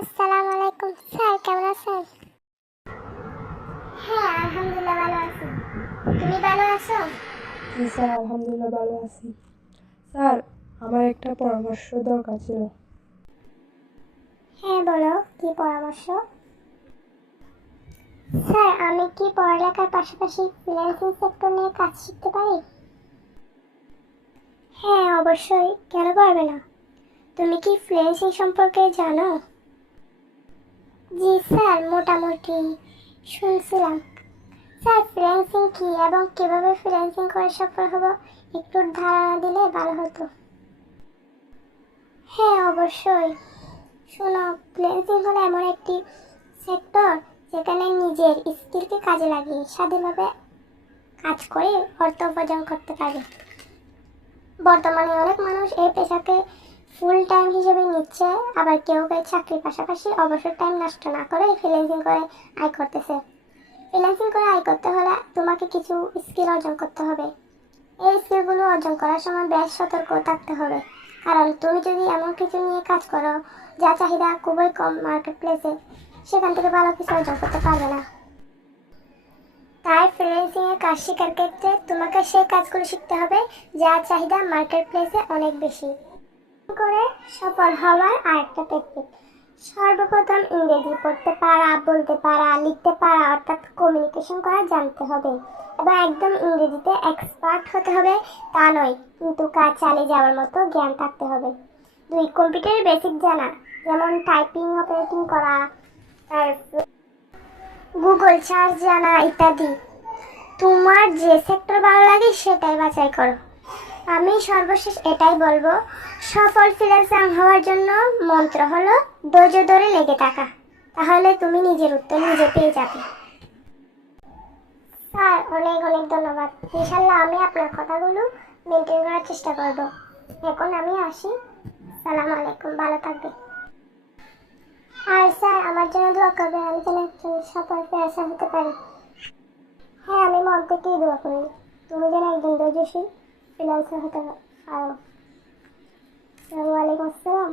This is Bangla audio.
আসসালামু আলাইকুম। স্যার কেমন আছেন? হ্যাঁ আলহামদুলিল্লাহ ভালো আছি। তুমি ভালো আছো? জি স্যার আলহামদুলিল্লাহ ভালো আছি। স্যার আমার একটা পরামর্শ দরকার ছিল। হ্যাঁ বলো কি পরামর্শ? স্যার আমি কি পড়ালেখার পাশাপাশি ফ্রিল্যান্সিং সেক্টর নিয়ে কাজ শিখতে পারি? হ্যাঁ অবশ্যই। কেন পারবে না? তুমি কি ফ্রিল্যান্সিং সম্পর্কে জানো? জি, স্যার, মোটামুটি শুনছিলাম। স্যার ফ্রিল্যান্সিং কি এবং কীভাবে ফ্রিল্যান্সিং করে সফল হব একটু ধারণা দিলে ভালো হতো। হ্যাঁ অবশ্যই। শোনো ফ্রিল্যান্সিং হলো এমন একটি সেক্টর যেখানে নিজের স্কিলকে কাজে লাগিয়ে স্বাধীনভাবে কাজ করে অর্থ উপার্জন করতে পারে। বর্তমানে অনেক মানুষ এই পেশাকে ফুল টাইম হিসেবে নিচ্ছে, আবার কেউ কেউ চাকরির পাশাপাশি অবসর টাইম নষ্ট না করে ফ্রিল্যান্সিং করে আয় করতেছে। ফ্রিল্যান্সিং করে আয় করতে হলে তোমাকে কিছু স্কিল অর্জন করতে হবে। এই স্কিলগুলো অর্জন করার সময় বেশ সতর্ক থাকতে হবে। কারণ তুমি যদি এমন কিছু নিয়ে কাজ করো, যা চাহিদা খুবই কম মার্কেট প্লেসে সেখান থেকে ভালো কিছু অর্জন করতে পারবে না। তাই ফ্রিল্যান্সিং এর কাজ শেখার ক্ষেত্রে তোমাকে সেই কাজগুলো শিখতে হবে, যা চাহিদা মার্কেট প্লেসে অনেক বেশি। করে সফল হওয়ার আরেকটা টেকনিক সর্বপ্রথম ইংরেজি পড়তে পারা, বলতে পারা, লিখতে পারা, অর্থাৎ কমিউনিকেশন করা জানতে হবে। এবং একদম ইংরেজিতে এক্সপার্ট হতে হবে, তা নয়, কিন্তু কাজ চালিয়ে যাওয়ার মতো জ্ঞান থাকতে হবে। দুই কম্পিউটারের বেসিক জানা, যেমন টাইপিং অপারেটিং করা গুগল সার্চ জানা ইত্যাদি। তোমার যে সেক্টর ভালো লাগে সেটাই বাছাই করো। আমি সর্বশেষ এটাই বলব, সফল ফ্রিল্যান্সার হওয়ার জন্য মন্ত্র হলো, ধৈর্য ধরে লেগে থাকা। তাহলে তুমি নিজের উত্তর নিজে পেয়ে যাবে। স্যার, অনেক অনেক ধন্যবাদ। ইনশাল্লাহ আমি আপনার কথাগুলো মেনটেন করার চেষ্টা করব। এখন আমি আসি। সালাম আলাইকুম, ভালো থাকবে আর স্যার, আমার জন্য দোয়া করবে আমি যেন একজন সফল ফ্রিল্যান্সার হতে পারি। হ্যাঁ আমি মন থেকেই দোয়া করি। তুমি যেন একজন ধৈর্যশীল ফ্রিল্যান্সার হতে পারো আসসালামু আলাইকুম আসসালাম।